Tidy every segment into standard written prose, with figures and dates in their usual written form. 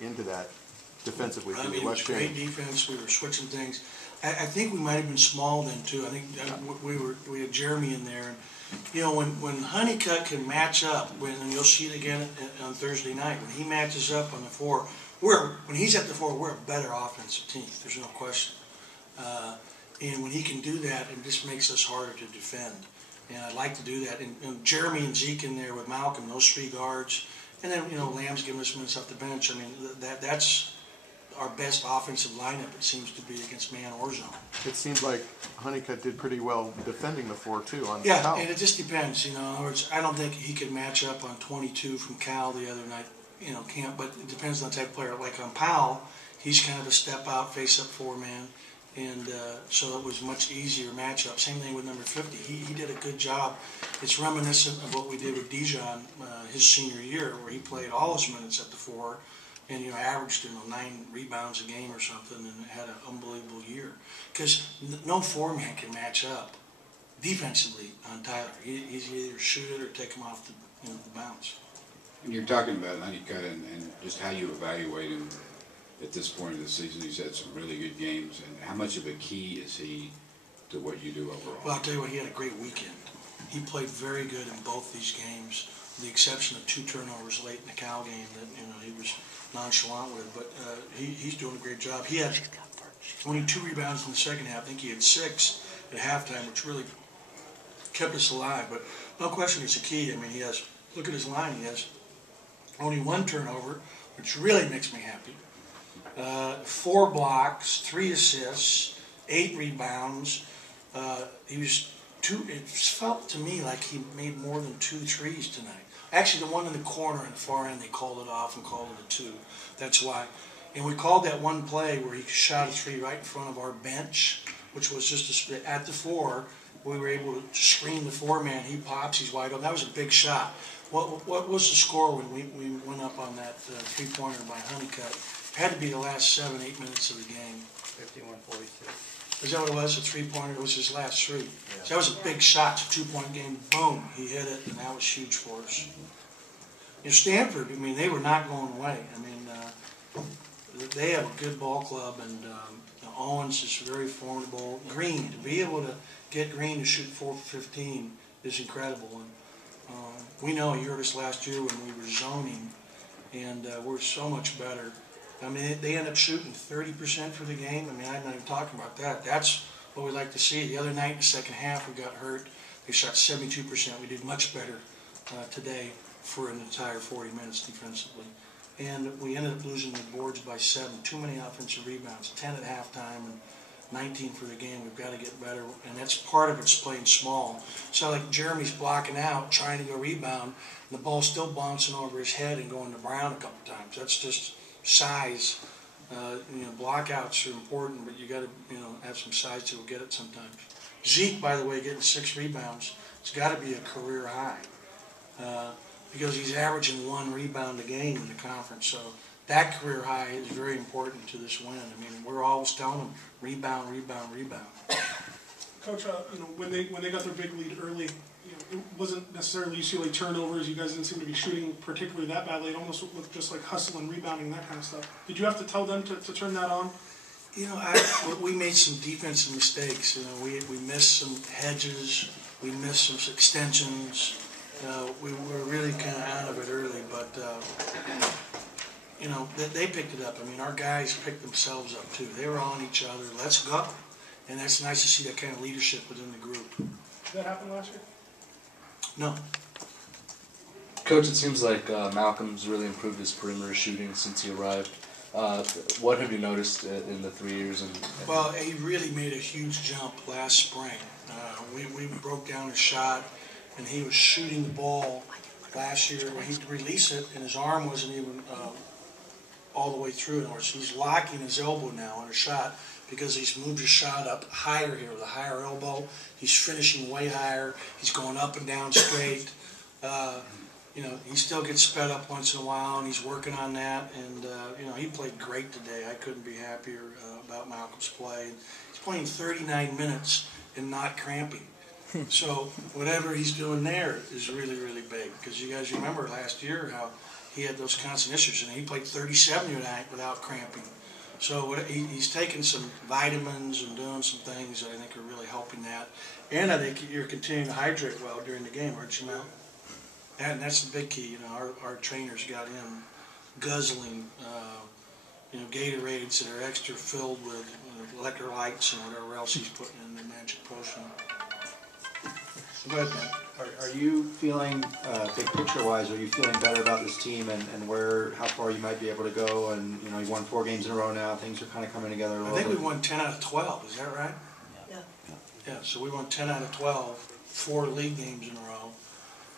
into that defensively I for mean, you. it was great defense. We were switching things. I think we might have been small then too. I think we had Jeremy in there. And, you know, when Honeycutt can match up, and you'll see it again on Thursday night, when he matches up on the four, when he's at the four, we're a better offensive team. There's no question. And when he can do that, it just makes us harder to defend. And I'd like to do that. And Jeremy and Zeke in there with Malcolm, those three guards. And then, you know, Lamb's giving us minutes off the bench. I mean, that's our best offensive lineup, it seems to be, against man or zone. It seems like Honeycutt did pretty well defending the 4-2 on Yeah, Cal. and it just depends. You know, in other words, I don't think he could match up on 22 from Cal the other night. You know, can't. But it depends on the type of player. Like on Powell, he's kind of a step out, face up four man. And so it was a much easier matchup. Same thing with number 50. He did a good job. It's reminiscent of what we did with Dijon his senior year, where he played all his minutes at the four, and you know averaged 9 rebounds a game or something, and had an unbelievable year. Because no four-man can match up defensively on Tyler. He's either shoot it or take him off the bounce. And you're talking about Honeycutt and just how you evaluate him at this point of the season. He's had some really good games, and how much of a key is he to what you do overall? Well, I'll tell you what, he had a great weekend. He played very good in both these games, with the exception of 2 turnovers late in the Cal game that he was nonchalant with. But he's doing a great job. He had only 2 rebounds in the second half. I think he had 6 at halftime, which really kept us alive. But no question, it's a key. I mean, look at his line. He has only 1 turnover, which really makes me happy. 4 blocks, 3 assists, 8 rebounds. It felt to me like he made more than 2 threes tonight. Actually, the one in the corner in the far end, they called it off and called it a 2. That's why. And we called that one play where he shot a 3 right in front of our bench, which was just at the 4. We were able to screen the 4-man. He pops, he's wide open. That was a big shot. What was the score when we went up on that 3-pointer by Honeycutt? It had to be the last 7-8 minutes of the game. 51-42. Is that what it was? A 3-pointer? It was his last 3. Yeah. So that was a big shot. It's a 2-point game. Boom. He hit it, and that was huge for us. In Stanford, I mean, they were not going away. I mean, they have a good ball club, and Owens is very formidable. Green, to be able to get Green to shoot 4 for 15 is incredible. And we know you heard us last year when we were zoning, and we're so much better. I mean, they end up shooting 30% for the game. I mean, I'm not even talking about that. That's what we like to see. The other night in the second half, we got hurt. They shot 72%. We did much better today for an entire 40 minutes defensively. And we ended up losing the boards by 7. Too many offensive rebounds. 10 at halftime and 19 for the game. We've got to get better. And that's part of it's playing small. So like Jeremy's blocking out, trying to go rebound, and the ball's still bouncing over his head and going to Brown a couple times. That's just size. Blockouts are important, but you got to have some size to get it sometimes. Zeke, by the way, getting 6 rebounds, it's got to be a career high because he's averaging 1 rebound a game in the conference. So that career high is very important to this win. I mean, we're always telling them rebound, rebound, rebound. Coach, when they got their big lead early, it wasn't necessarily UCLA turnovers. You guys didn't seem to be shooting particularly that badly. It almost looked just like hustle and rebounding, that kind of stuff. Did you have to tell them to turn that on? We made some defensive mistakes. We missed some hedges. We missed some extensions. We were really kind of out of it early, but they picked it up. I mean, our guys picked themselves up too. They were on each other. Let's go. And that's nice to see that kind of leadership within the group. Did that happen last year? No. Coach, it seems like Malcolm's really improved his perimeter shooting since he arrived. What have you noticed in the 3 years? Well, he really made a huge jump last spring. We broke down his shot, and he was shooting the ball last year where he'd release it, and his arm wasn't even all the way through. In other words, he's locking his elbow now on a shot because he's moved his shot up higher here with a higher elbow. He's finishing way higher. He's going up and down straight. He still gets sped up once in a while, and he's working on that. And, he played great today. I couldn't be happier about Malcolm's play. He's playing 39 minutes and not cramping. So whatever he's doing there is really, really big. Because you guys remember last year how he had those constant issues, and he played 37 tonight without cramping. So he's taking some vitamins and doing some things that I think are really helping that. And I think you're continuing to hydrate well during the game, aren't you, Mel? And that's the big key. You know, our trainers got him guzzling, Gatorades that are extra filled with electrolytes and whatever else he's putting in the magic potion. Go ahead, man. Are you feeling, big picture wise, are you feeling better about this team and how far you might be able to go? And, you know, you won 4 games in a row now, things are kind of coming together a little I think bit. we won 10 out of 12, is that right? Yeah. Yeah, so we won 10 out of 12, 4 league games in a row.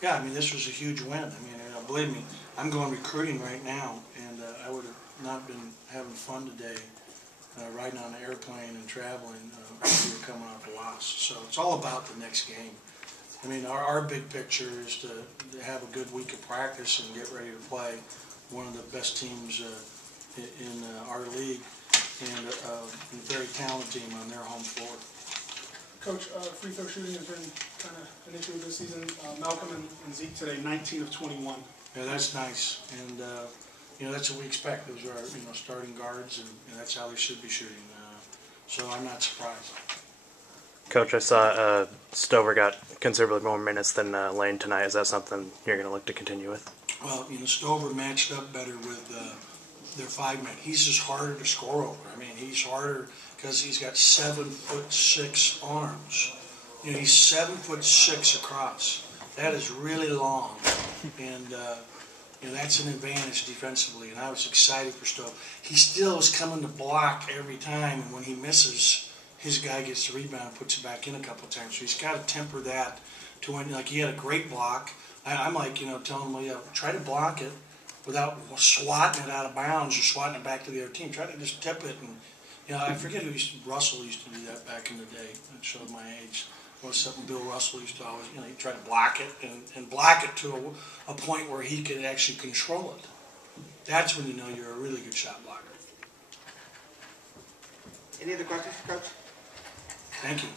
Yeah, I mean, this was a huge win. I mean, believe me, I'm going recruiting right now, and I would have not been having fun today riding on an airplane and traveling if we were coming off a loss. So it's all about the next game. I mean, our big picture is to have a good week of practice and get ready to play one of the best teams in our league and a very talented team on their home floor. Coach, free throw shooting has been kind of an issue this season. Malcolm and Zeke today, 19 of 21. Yeah, that's nice, and that's what we expect. Those are our starting guards, and that's how they should be shooting. So I'm not surprised. Coach, I saw Stover got considerably more minutes than Lane tonight. Is that something you're going to look to continue with? Well, Stover matched up better with their 5-man. He's just harder to score over. I mean, he's harder because he's got 7'6" arms. He's 7'6" across. That is really long, and that's an advantage defensively. And I was excited for Stover. He still is coming to block every time, and when he misses, his guy gets the rebound and puts it back in a couple of times. So he's got to temper that to when, like, he had a great block. I'm like, telling him, try to block it without swatting it out of bounds or swatting it back to the other team. Try to just tip it. And, I forget who Russell used to do that back in the day. That showed my age. It was something Bill Russell used to always, he'd try to block it and block it to a point where he could actually control it. That's when you know you're a really good shot blocker. Any other questions for Coach? Thank you.